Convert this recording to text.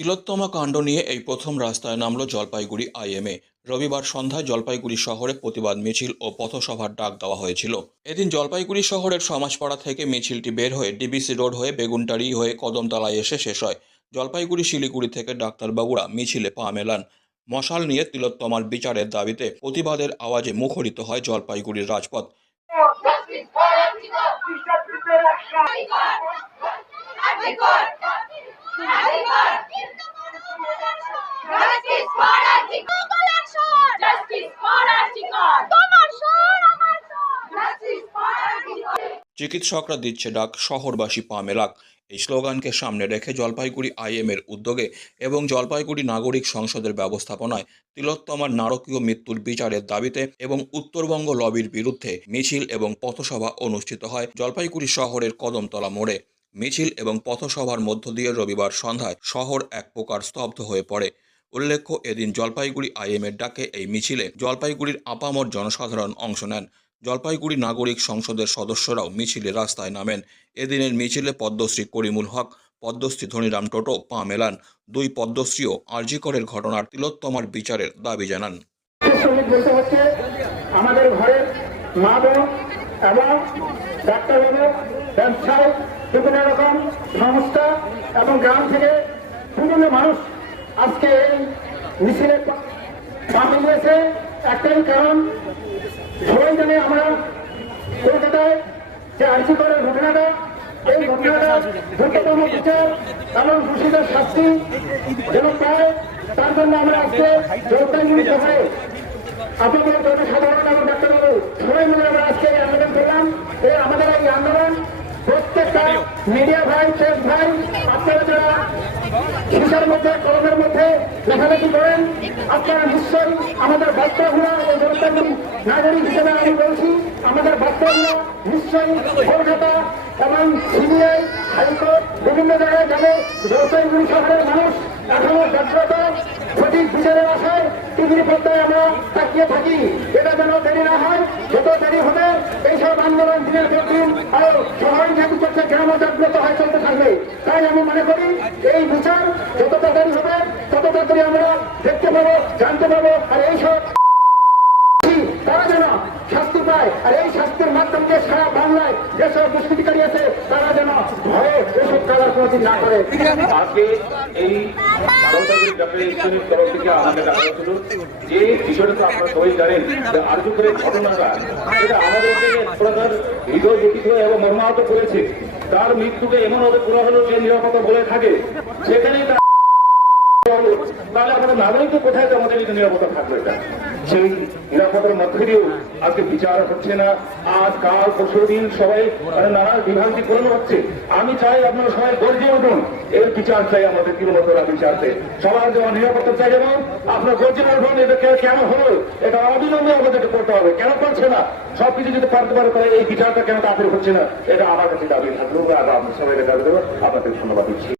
তিলোত্তমা কাণ্ড নিয়ে এই প্রথম রাস্তায় নামল জলপাইগুড়ি আইএমএ। রবিবার সন্ধ্যায় জলপাইগুড়ি শহরে প্রতিবাদ মিছিল ও পথসভার ডাক দেওয়া হয়েছিল। এদিন জলপাইগুড়ি শহরের সমাজপাড়া থেকে মিছিলটি বের হয়ে ডিবিসি রোড হয়ে বেগুনটারি হয়ে কদমতলায় এসে শেষ হয়। জলপাইগুড়ি শিলিগুড়ি থেকে ডাক্তারবাবুরা মিছিলে পা মেলান। মশাল নিয়ে তিলোত্তমার বিচারের দাবিতে প্রতিবাদের আওয়াজে মুখরিত হয় জলপাইগুড়ির রাজপথ। চিকিৎসকরা দিচ্ছে ডাক শহরবাসী পা মেলাক। এই স্লোগানকে সামনে রেখে জলপাইগুড়ি আইএমের উদ্যোগে এবং জলপাইগুড়ি নাগরিক সংসদের ব্যবস্থাপনায় তিলোত্তমার নারকীয় মৃত্যুর বিচারের দাবিতে এবং উত্তরবঙ্গ লবির বিরুদ্ধে মিছিল এবং পথসভা অনুষ্ঠিত হয় জলপাইগুড়ি শহরের কদমতলা মোড়ে। মিছিল এবং পথসভার মধ্য দিয়ে রবিবার সন্ধ্যায় শহর এক প্রকার স্তব্ধ হয়ে পড়ে। উল্লেখ্য, এদিন জলপাইগুড়ি আইএমের ডাকে এই মিছিলে জলপাইগুড়ির আপামর জনসাধারণ অংশ নেন। জলপাইগুড়ি নাগরিক সংসদের সদস্যরাও মিছিলে রাস্তায় নামেন। এদিনের মিছিলে পদ্মশ্রী করিমুল হক, পদ্মশ্রী ধনীরাম টোটো, পা মেলান, দুই পদ্মশ্রীও আরজিকরের ঘটনার তিলোত্তমার বিচারের দাবি জানান। আমাদের ঘরের মা বোন এবং বিভিন্ন রকম সংস্থা এবং গ্রাম থেকে বিভিন্ন মানুষ আজকে এই মিছিলে সামিল হয়েছে। একটাই কারণ, সবাই জানে আমরা কলকাতায় যে আর্জি করার ঘটনাটা, এই ঘটনাটা দ্রুততম বিচার এবং দোষীদের শাস্তি যেন পায়, তার জন্য আমরা আজকে জলপাইগুড়ি শহরে আপনাদের জনসাধারণ এবং ডাক্তারবাবু, সবাই মিলে আমরা আজকে এই আন্দোলন করলাম। এই আমাদের এই আন্দোলন প্রত্যেকটা মিডিয়া ভাই, প্রেস ভাই, আপনারা যারা শিশার মধ্যে কলমের মধ্যে লেখালেখি করেন। আপনারা নিশ্চয়ই আমাদের বার্তাগুলো এই জলপাইগুড়ি নাগরিক হিসেবে আমি বলছি, আমাদের বার্তাগুলো নিশ্চয়ই কলকাতা এবং সিবিআই, হাইকোর্ট বিভিন্ন জায়গায় যাবে। জলপাইগুড়ি শহরের মানুষ এখনও ব্যগ্রত সঠিক বিচারের আশায় টিভির পর্দায় আমরা তাকিয়ে থাকি। এটা যেন দেরি না হয়, যত দেরি হবে, এইসব আন্দোলন দিনের সবাই আরও শহর জাতি করছে গ্রাম জাগ্রত হয়ে চলতে থাকবে। তাই আমি মনে করি, এই বিচার যত তাড়াতাড়ি হবে, তত তাড়াতাড়ি আমরা দেখতে পাবো, জানতে পাবো, আর এইসব আর এই শাস্তির মাধ্যম দিয়ে সারা বাংলায় যেসব দুষ্কৃতিকারী আছে তারা যেন ভয়ে এসব কালার কোনোদিন না করে। আজকে এই জলপাইগুড়ি ব্যাপারে ইসলামিক তরফ থেকে আমাকে ডাকা হয়েছিল। যে বিষয়টা তো আপনারা সবাই জানেন যে আর্যপুরের ঘটনাটা এটা আমাদেরকে প্রধান হৃদয় ব্যতীত এবং মর্মাহত করেছে। তার মৃত্যুকে এমনভাবে পুরো হলো যে নিরাপত্তা বলে থাকে। হলো, আমাদের কোথায় তো আমাদের এই নিরাপত্তা থাকবে এটা? সেই নিরাপত্তার মধ্যে দিয়েও আজকে বিচার হচ্ছে না। আজ কাল পরশু দিন সবাই মানে নানা বিভ্রান্তি করানো হচ্ছে। আমি চাই আপনারা সবাই গর্জে উঠুন। এর বিচার চাই আমাদের তৃণমূলরা বিচার চাই সবার যেমন নিরাপত্তা চাই যেমন আপনার গর্জে উঠুন এটা কেন হলো? এটা অবিলম্বে আমাদেরকে করতে হবে। কেন করছে না? সবকিছু যদি পারতে পারে তাহলে এই বিচারটা কেন তাড়াতাড়ি হচ্ছে না? এটা আমার কাছে দাবি থাকল। আপনার সবাইকে দাবি দেবো আপনাদের ধন্যবাদ দিচ্ছি।